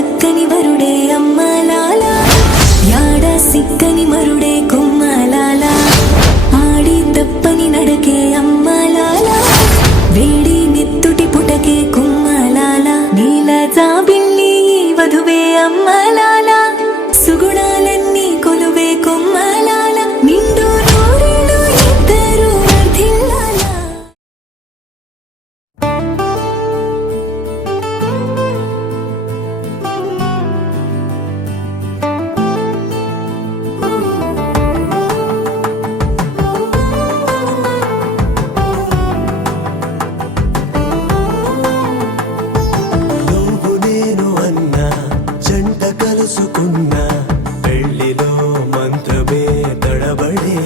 చక్కని వరుడే అమ్మలాల యాడ సిక్కని మరుడే కొమ్మలాల ఆడి తప్పని నడకే అమ్మలాల వేడి నెత్తుటి పుటకే కొమ్మలాల నీల జాబిల్లి వధువే అమ్మలాల సుగుణాలన్నీ కొలువే కొమ్మలాల నిండు నూరేళ్ళు ఇద్దరు వర్ధిల్లాల. నువ్వు నేను అన్నా జంట కలుసుకున్నా పెళ్లిలో మంత్రమే తడబడే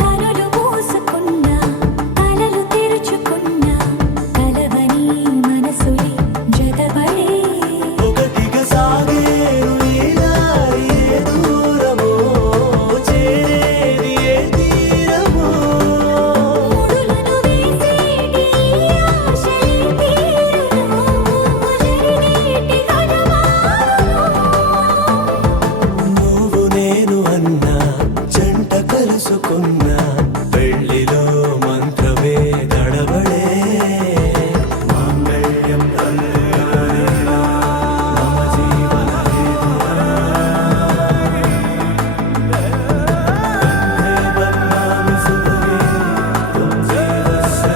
కనులు మూసుకున్నా కలలు తెరుచుకున్నా కలవని మనసులే జతబడే ఒకటిగా సాగేరు ఈ దారి ఏ దూరమో చేరేది ఏ తీరమో ముడులను వేసేటి ఆశలే తీరును జరిగేటి గడవారును. నువ్వు నేను అన్నా జంట కలుసుకున్నా పెళ్లిలో మంత్రమే తడబడే మాంగళ్యం కళ్యాణేన మమ జీవన బంధామి సుభగే త్వం జీవస్య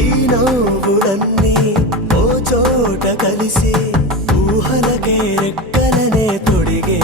ఈ నవ్వులన్నీ ఓ చోట కలిసి ఊహలకే రెక్కలనే తొడిగే